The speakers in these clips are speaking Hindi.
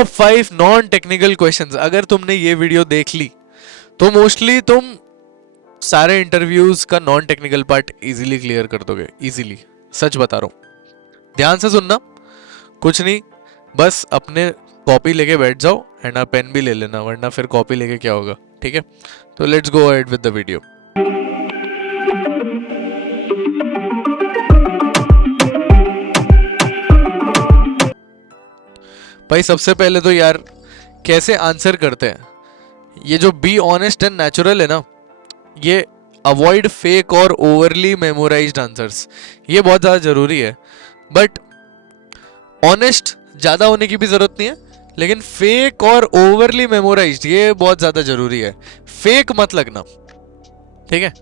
Top 5 non technical questions. अगर तुमने ये वीडियो देख ली तो मोस्टली तुम सारे इंटरव्यूज का non technical part easily clear कर दोगे, इजीली, सच बता रहा हूँ। ध्यान से सुनना, कुछ नहीं, बस अपने कॉपी लेके बैठ जाओ एंड पेन भी ले लेना, वरना फिर कॉपी लेके क्या होगा, ठीक है। तो let's go ahead with the video. भाई सबसे पहले तो यार कैसे आंसर करते हैं, ये जो बी ऑनेस्ट एंड नेचुरल है ना, ये अवॉइड फेक और ओवरली मेमोराइज्ड आंसर्स, ये बहुत ज़्यादा ज़रूरी है। बट ऑनेस्ट ज़्यादा होने की भी ज़रूरत नहीं है, लेकिन फेक और ओवरली मेमोराइज्ड ये बहुत ज़्यादा ज़रूरी है। फेक मत लगना, ठीक है।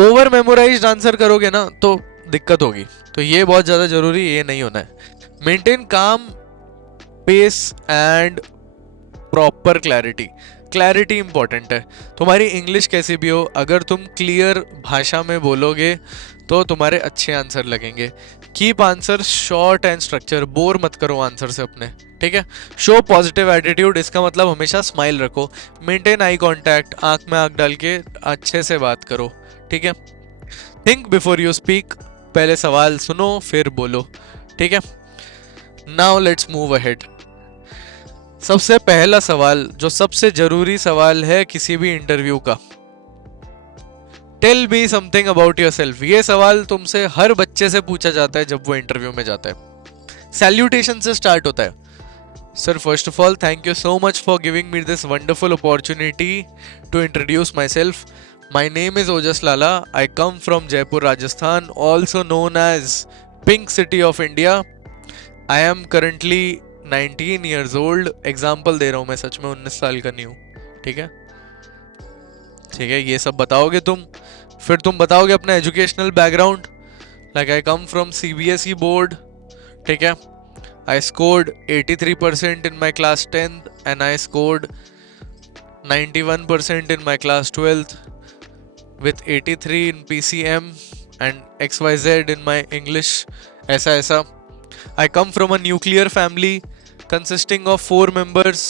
ओवर मेमोराइज्ड आंसर करोगे ना तो दिक्कत होगी, तो ये बहुत ज़्यादा ज़रूरी, ये नहीं होना है। Maintain calm, pace and proper clarity. Clarity important है। तुम्हारी इंग्लिश कैसी भी हो, अगर तुम क्लियर भाषा में बोलोगे तो तुम्हारे अच्छे आंसर लगेंगे। Keep answer short and structure, bore मत करो आंसर से अपने, ठीक है। शो पॉजिटिव एटीट्यूड, इसका मतलब हमेशा स्माइल रखो। मेंटेन आई कांटेक्ट, आंख में आंख डाल के अच्छे से बात करो, ठीक है। थिंक बिफोर यू स्पीक, पहले सवाल सुनो फिर बोलो, ठीक है। Now let's move ahead. सबसे पहला सवाल, जो सबसे जरूरी सवाल है किसी भी इंटरव्यू का, tell me something about yourself. ये सवाल तुमसे हर बच्चे से पूछा जाता है जब वो इंटरव्यू में जाता है। सैल्यूटेशन से स्टार्ट होता है। Sir, first of all thank you so much for giving me this wonderful opportunity to introduce myself. My name is Ojas Lala. I come from Jaipur, Rajasthan, also known as pink city of India. I am currently 19 years old। Example दे रहा हूँ मैं, सच में 19 साल का नहीं हूँ, ठीक है, ठीक है। ये सब बताओगे तुम, फिर तुम बताओगे अपना educational background. Like I come from CBSE board, ठीक है। I scored 83% in my class 10th and I scored 91% in my class 12th with 83 in PCM and XYZ in my English, ऐसा ऐसा। I come from a nuclear family consisting of 4 members।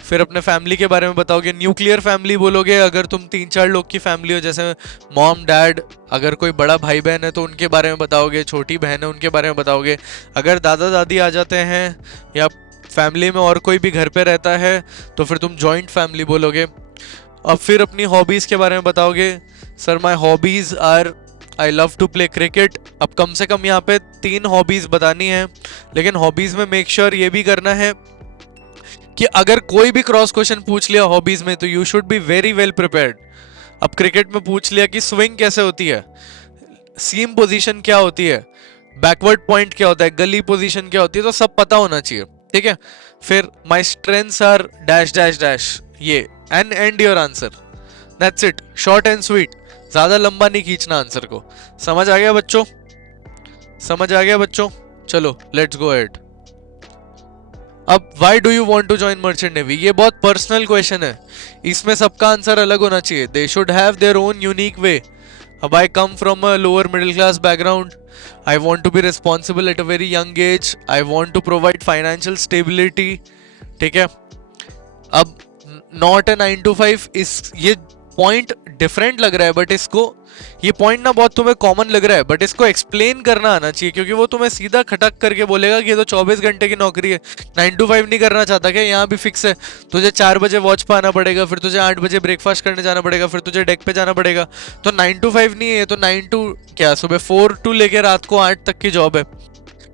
फिर अपने फैमिली के बारे में बताओगे। न्यूक्लियर फैमिली बोलोगे अगर तुम 3-4 लोग की फैमिली हो, जैसे मॉम डैड, अगर कोई बड़ा भाई बहन है तो उनके बारे में बताओगे, छोटी बहन है उनके बारे में बताओगे। अगर दादा दादी आ जाते हैं या फैमिली में और कोई भी घर पे रहता है तो फिर तुम जॉइंट फैमिली बोलोगे। अब फिर अपनी हॉबीज़ के बारे में बताओगे। Sir, my hobbies are I love to play cricket. अब कम से कम यहाँ पे 3 हॉबीज़ बतानी है, लेकिन हॉबीज़ में मेक श्योर ये भी करना है कि अगर कोई भी क्रॉस क्वेश्चन पूछ लिया हॉबीज़ में तो you should be very well prepared. अब क्रिकेट में पूछ लिया कि स्विंग कैसे होती है, सीम पोजीशन क्या होती है, बैकवर्ड पॉइंट क्या होता है, गली पोजीशन क्या होती है, तो सब पता होना चाहिए, ठीक है। फिर my strengths are dash dash dash, ये and and your answer, that's it, short and sweet. ज्यादा लंबा नहीं खींचना आंसर को। समझ आ गया बच्चों? समझ आ गया बच्चों? चलो लेट्स गो अहेड। अब why do you want to join merchant navy, ये बहुत पर्सनल क्वेश्चन है, इसमें सबका आंसर अलग होना चाहिए। They should have their own unique way. अब I come from a lower middle class background. I want to be responsible at a very young age. I want to provide financial stability, ठीक है। अब नॉट ए 9 to 5, इस ये पॉइंट डिफरेंट लग रहा है, बट इसको, ये पॉइंट ना बहुत तुम्हें कॉमन लग रहा है, बट इसको एक्सप्लेन करना आना चाहिए, क्योंकि वो तुम्हें सीधा खटक करके बोलेगा कि ये तो 24 घंटे की नौकरी है, 9 to 5 नहीं करना चाहता क्या? यहाँ भी फिक्स है, तुझे 4 बजे वॉच पे आना पड़ेगा, फिर तुझे 8 बजे ब्रेकफास्ट करने जाना पड़ेगा, फिर तुझे डेक पे जाना पड़ेगा। तो 9 to 5 नहीं है, तो 9 to क्या, सुबह 4 to लेके रात को 8 तक की जॉब है,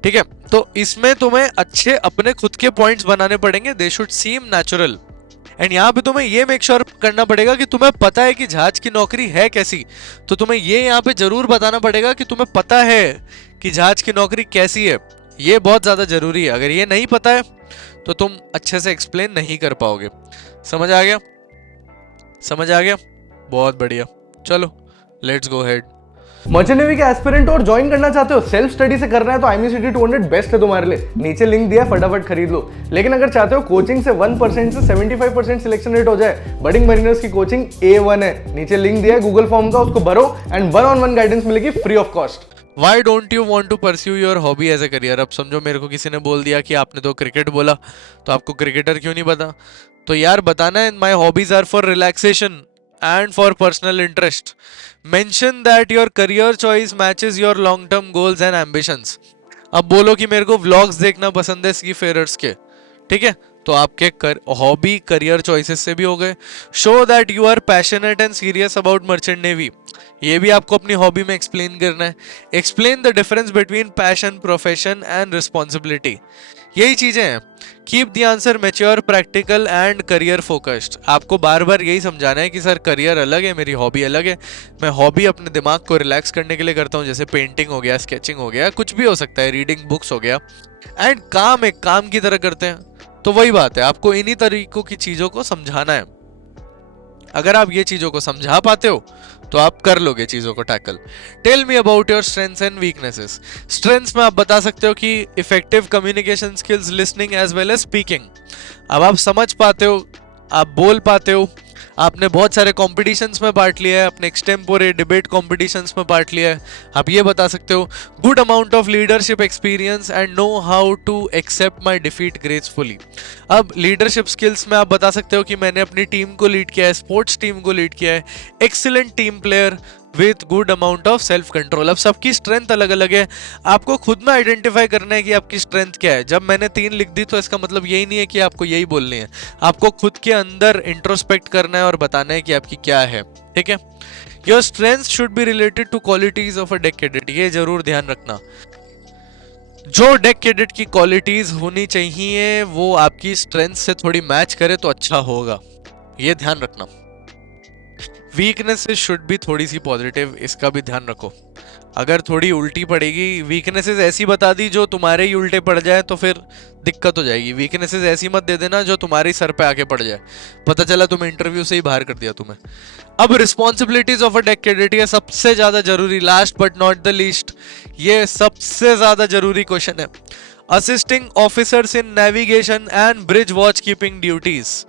ठीक है। तो इसमें तुम्हें अच्छे अपने खुद के पॉइंट्स बनाने पड़ेंगे, they should seem natural. And यहाँ पे तुम्हें ये मेक श्योर करना पड़ेगा कि तुम्हें पता है कि जहाज की नौकरी है कैसी, तो तुम्हें ये यहाँ पे जरूर बताना पड़ेगा कि तुम्हें पता है कि जहाज की नौकरी कैसी है। ये बहुत ज्यादा जरूरी है। अगर ये नहीं पता है तो तुम अच्छे से एक्सप्लेन नहीं कर पाओगे। समझ आ गया? समझ आ गया? बहुत बढ़िया। चलो let's go ahead. Merchant navy के एस्पिरेंट और ज्वाइन करना चाहते हो, सेल्फ स्टडी से करना है तो IME-CT 200 बेस्ट है तुम्हारे लिए। नीचे लिंक दिया है, फटाफट खरीद लो। लेकिन अगर चाहते हो कोचिंग से 1% से 75% सिलेक्शन रेट हो जाए, बडिंग मरीनर्स की कोचिंग A1 है, नीचे लिंक दिया है गूगल फॉर्म का, उसको भरो एंड 1-on-1 गाइडेंस मिलेगी free of cost. Why don't you want to pursue your hobby as a career? अब समझो मेरे को किसी ने बोल दिया कि आपने तो क्रिकेट बोला, तो आपको क्रिकेटर क्यों नहीं बता? तो यार बताना है, my hobbies are for relaxation and for personal interest. Mention that your career choice matches your long term goals and ambitions. अब बोलो कि मेरे को व्लॉग्स देखना पसंद है सी फेयरर्स के, ठीक है, तो आपके हॉबी करियर चॉइसेस से भी हो गए. Show that you are passionate and serious about merchant navy, ये भी आपको अपनी हॉबी में एक्सप्लेन करना है. Explain the difference between passion, profession and responsibility. यही चीजें हैं. Keep the answer mature, practical and career focused. आपको बार बार यही समझाना है कि सर करियर अलग है, मेरी हॉबी अलग है. मैं हॉबी अपने दिमाग को रिलैक्स करने के लिए करता हूँ, जैसे पेंटिंग हो गया, स्केचिंग हो गया, कुछ भी हो सकता है, रीडिंग बुक्स हो गया. एंड काम एक काम की तरह करते हैं. तो वही बात है, आपको इन्हीं तरीकों की चीजों को समझाना है. अगर आप ये चीजों को समझा पाते हो तो आप कर लोगे चीजों को tackle. Tell me about your strengths and weaknesses. Strengths में आप बता सकते हो कि effective communication skills, listening as well as speaking. अब आप समझ पाते हो, आप बोल पाते हो, आपने बहुत सारे कॉम्पिटिशन्स में पार्ट लिया है, अपने एक्सटेम्पोरे डिबेट कॉम्पिटिशन्स में पार्ट लिया है, आप ये बता सकते हो. Good amount of leadership experience and know how to accept my defeat gracefully. अब लीडरशिप स्किल्स में आप बता सकते हो कि मैंने अपनी टीम को लीड किया है, स्पोर्ट्स टीम को लीड किया है, excellent team player with good amount of self control. अब सबकी स्ट्रेंथ अलग अलग है, आपको खुद में आइडेंटिफाई करना है कि आपकी स्ट्रेंथ क्या है. जब मैंने 3 लिख दी तो इसका मतलब यही नहीं है कि आपको यही बोलनी है, आपको खुद के अंदर इंट्रोस्पेक्ट करना है और बताना है कि आपकी क्या है, ठीक है. Your strength should be related two qualities of a deck cadet. ये जरूर ध्यान रखना, जो डेक कैडेट की क्वालिटीज होनी चाहिए वो आपकी स्ट्रेंथ से थोड़ी मैच करे तो अच्छा होगा, ये ध्यान रखना. वीकनेसेस शुड भी थोड़ी सी पॉजिटिव, इसका भी ध्यान रखो. अगर थोड़ी उल्टी पड़ेगी, वीकनेसेस ऐसी बता दी जो तुम्हारे ही उल्टे पड़ जाए तो फिर दिक्कत हो जाएगी. वीकनेसेस ऐसी मत दे देना जो तुम्हारे सर पे आके पड़ जाए, पता चला तुम इंटरव्यू से ही बाहर कर दिया तुम्हें. अब responsibilities of a deck cadet, ये सबसे ज्यादा जरूरी, last but not the least, ये सबसे ज्यादा जरूरी क्वेश्चन है. Assisting officers in navigation and bridge watch keeping duties.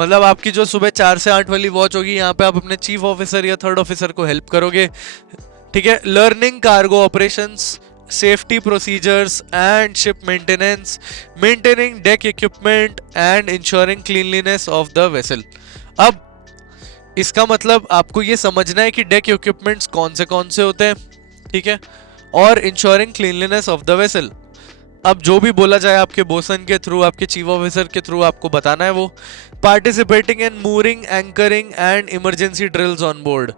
मतलब आपकी जो सुबह 4 से 8 वाली वॉच होगी, यहाँ पे आप अपने चीफ ऑफिसर या थर्ड ऑफिसर को हेल्प करोगे, ठीक है. Learning cargo operations, safety procedures and ship maintenance, maintaining deck equipment and ensuring cleanliness of the vessel. अब इसका मतलब आपको ये समझना है कि डेक इक्विपमेंट्स कौन से होते हैं, ठीक है, और ensuring cleanliness of the vessel. अब जो भी बोला जाए आपके बोसन के थ्रू, आपके चीफ ऑफिसर के थ्रू आपको बताना है वो. Participating in mooring, anchoring and emergency drills on board.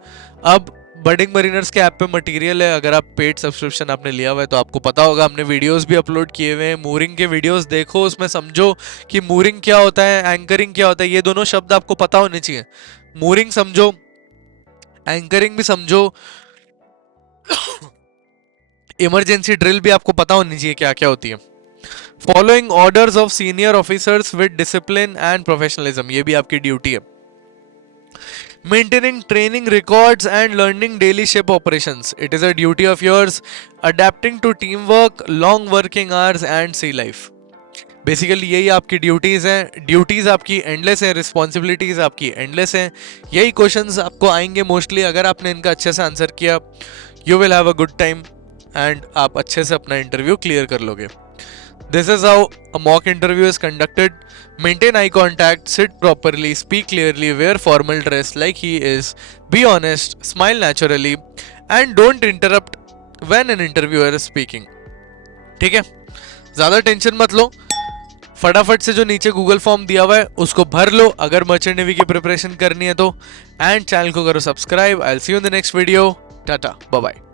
अब बडिंग मरीनर्स के ऐप पे मटेरियल है, अगर आप पेड सब्सक्रिप्शन आपने लिया हुआ है तो आपको पता होगा, हमने वीडियोस भी अपलोड किए हुए हैं. मूरिंग के वीडियोस देखो, उसमें समझो कि मूरिंग क्या होता है, एंकरिंग क्या होता है, ये दोनों शब्द आपको पता होने चाहिए. मूरिंग समझो, एंकरिंग भी समझो, इमरजेंसी ड्रिल भी आपको पता होनी चाहिए क्या क्या होती है. Following orders of senior officers with discipline and professionalism, ये भी आपकी ड्यूटी है. Maintaining training records and learning daily ship operations, it is a duty of yours. Adapting to team work, long working hours and sea life. Basically यही आपकी ड्यूटीज हैं. ड्यूटीज आपकी एंडलेस हैं, रिस्पॉन्सिबिलिटीज आपकी एंडलेस हैं. यही क्वेश्चंस आपको आएंगे मोस्टली. अगर आपने इनका अच्छे से आंसर किया, you will have a good time and आप अच्छे से अपना इंटरव्यू क्लियर कर लोगे. This is how a mock interview is conducted. Maintain eye contact, sit properly, speak clearly, wear formal dress like he is, be honest, smile naturally, and don't interrupt when an interviewer is speaking. ठीक है, ज़्यादा टेंशन मत लो, फटाफट से जो नीचे गूगल फॉर्म दिया हुआ है उसको भर लो अगर मर्चेंट नेवी की प्रिपरेशन करनी है तो. एंड चैनल को करो subscribe. I will see you in the next video. Tata, bye bye.